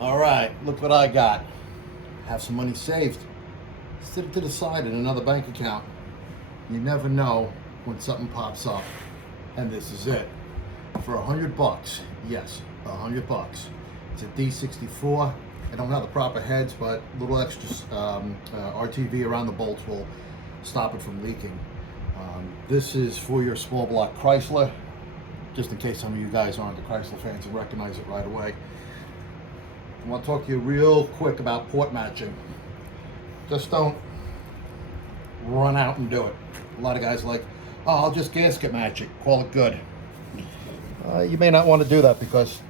All right, look what I got. Have some money saved. Sit it to the side in another bank account. You never know when something pops up. And this is it. For $100, yes, $100. It's a D64. I don't have the proper heads, but little extra RTV around the bolts will stop it from leaking. This is for your small block Chrysler, just in case some of you guys aren't the Chrysler fans and recognize it right away. I want to talk to you real quick about port matching. Just don't run out and do it. A lot of guys are like, oh, I'll just gasket match it, call it good. You may not want to do that, because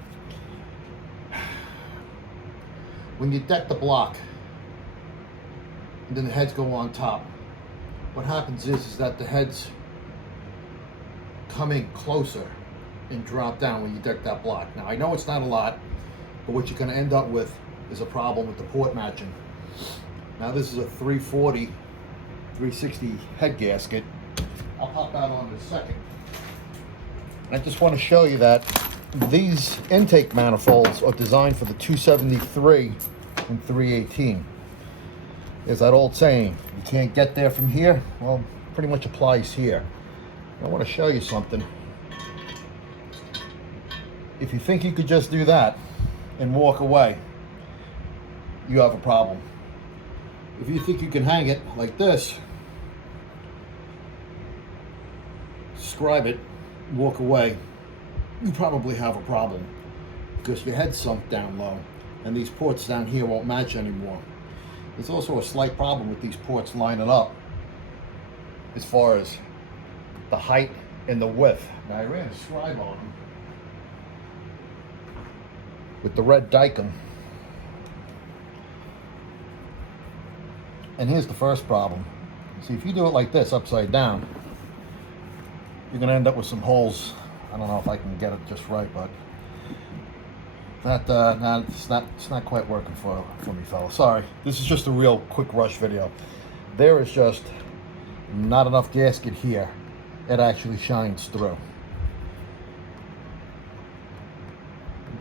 when you deck the block and then the heads go on top, what happens is that the heads come in closer and drop down when you deck that block. Now, I know it's not a lot, but what you're going to end up with is a problem with the port matching. Now, this is a 340, 360 head gasket. I'll pop that on in a second. I just want to show you that these intake manifolds are designed for the 273 and 318. There's that old saying, you can't get there from here. Well, pretty much applies here. I want to show you something. If you think you could just do that and walk away, you have a problem. If you think you can hang it like this, scribe it, walk away, you probably have a problem, because your head's sunk down low and these ports down here won't match anymore. There's also a slight problem with these ports lining up as far as the height and the width. Now, I ran a scribe on them with the red Dicom, and here's the first problem. See, if you do it like this, upside down, you're going to end up with some holes. I don't know if I can get it just right, but it's not quite working for me, fellas. Sorry. This is just a real quick rush video. There is just not enough gasket here. It actually shines through.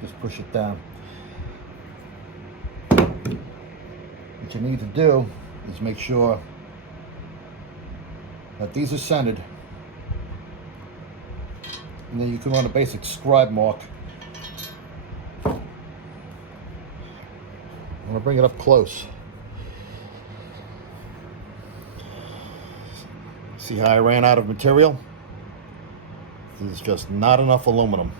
Just push it down. What you need to do is make sure that these are centered, and then you can run a basic scribe mark. I'm going to bring it up close. See how I ran out of material? There's just not enough aluminum.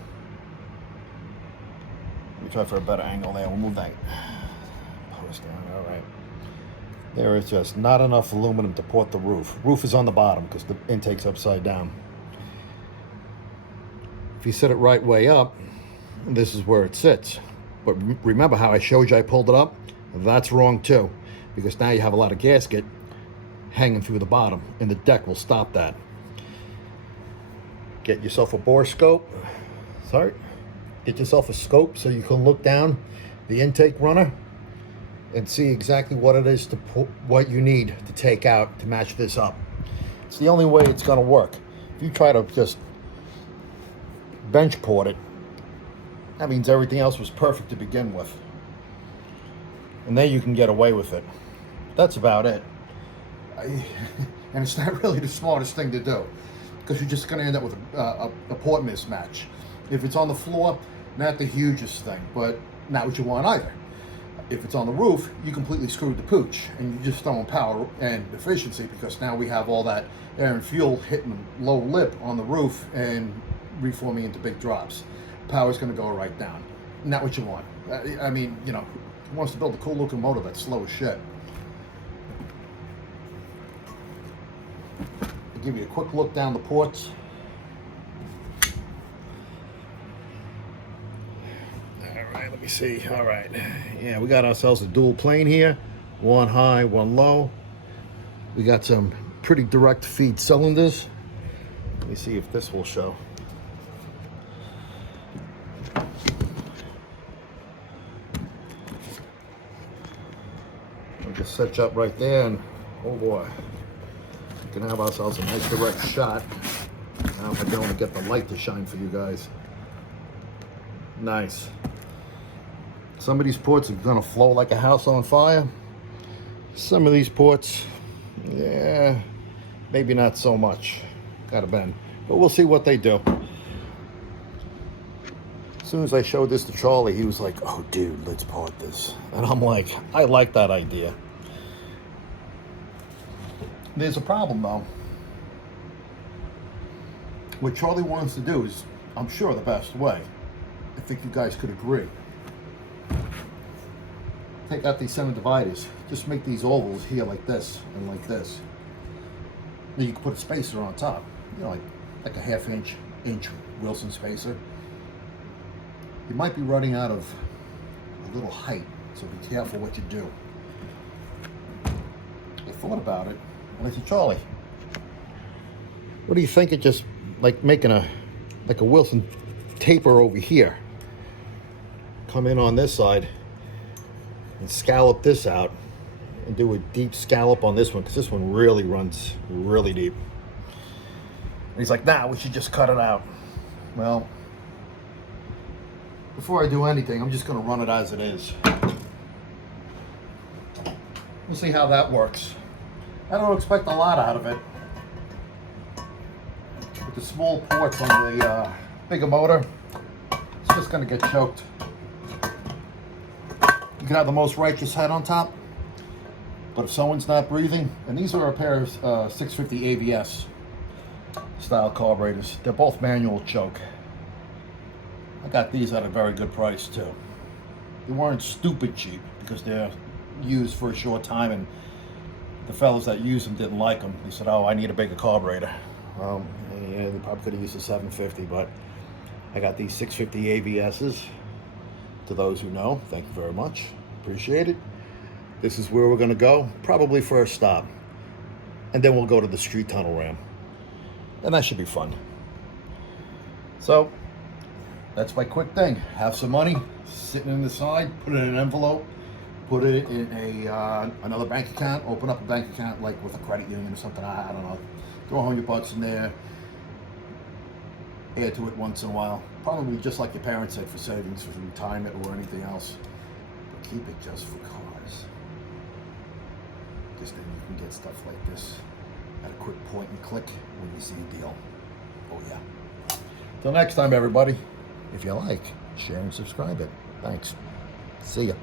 Let me try for a better angle there. We'll move that post down. All right. There is just not enough aluminum to port the roof. Roof is on the bottom because the intake's upside down. If you set it right way up, this is where it sits. But remember how I showed you I pulled it up? That's wrong too, because now you have a lot of gasket hanging through the bottom, and the deck will stop that. Get yourself a bore scope. Get yourself a scope so you can look down the intake runner and see exactly what it is what you need to take out to match this up. It's the only way it's going to work. If you try to just bench port it, that means everything else was perfect to begin with, and then you can get away with it. That's about it. And it's not really the smartest thing to do, because you're just going to end up with a port mismatch. If it's on the floor, not the hugest thing, but not what you want either. If it's on the roof, you completely screwed the pooch, and you're just throwing power and efficiency, because now we have all that air and fuel hitting the low lip on the roof and reforming into big drops. Power's going to go right down. Not what you want. I mean, you know, who wants to build a cool looking motor that's slow as shit? I'll give you a quick look down the ports. Alright, let me see. Alright. Yeah, we got ourselves a dual plane here. One high, one low. We got some pretty direct feed cylinders. Let me see if this will show. We'll just set you up right there, and oh boy, we can have ourselves a nice direct shot. Now if I can only get the light to shine for you guys. Nice. Some of these ports are gonna flow like a house on fire. Some of these ports, yeah, maybe not so much. Gotta bend. But we'll see what they do. As soon as I showed this to Charlie, he was like, oh dude, let's part this. And I'm like, I like that idea. There's a problem though. What Charlie wants to do is, I'm sure, the best way. I think you guys could agree. Take out these center dividers. Just make these ovals here like this and like this. Then you can put a spacer on top. You know, like a half-inch Wilson spacer. You might be running out of a little height, so be careful what you do. I thought about it, and I said, Charlie, what do you think of just like making like a Wilson taper over here? Come in on this side and scallop this out and do a deep scallop on this one, because this one really runs really deep. And he's like, nah, we should just cut it out. Well, before I do anything, I'm just going to run it as it is. We'll see how that works. I don't expect a lot out of it. With the small ports on the bigger motor, it's just going to get choked. You can have the most righteous head on top, but if someone's not breathing, and these are a pair of 650 ABS style carburetors. They're both manual choke. I got these at a very good price too. They weren't stupid cheap because they're used for a short time, and the fellas that use them didn't like them. They said, oh, I need a bigger carburetor. Yeah, they probably could have used a 750, but I got these 650 ABSs. To those who know, thank you very much. Appreciate it. This is where we're going to go, probably first stop. And then we'll go to the street tunnel ram. And that should be fun. So, that's my quick thing. Have some money sitting in the side, put it in an envelope, put it in a another bank account, open up a bank account like with a credit union or something, I don't know. Throw $100 in there, add to it once in a while. Probably just like your parents said, for savings, for retirement or anything else. But keep it just for cars. This thing, you can get stuff like this at a quick point and click when you see a deal. Oh yeah. Till next time, everybody. If you like, share and subscribe it. Thanks. See ya.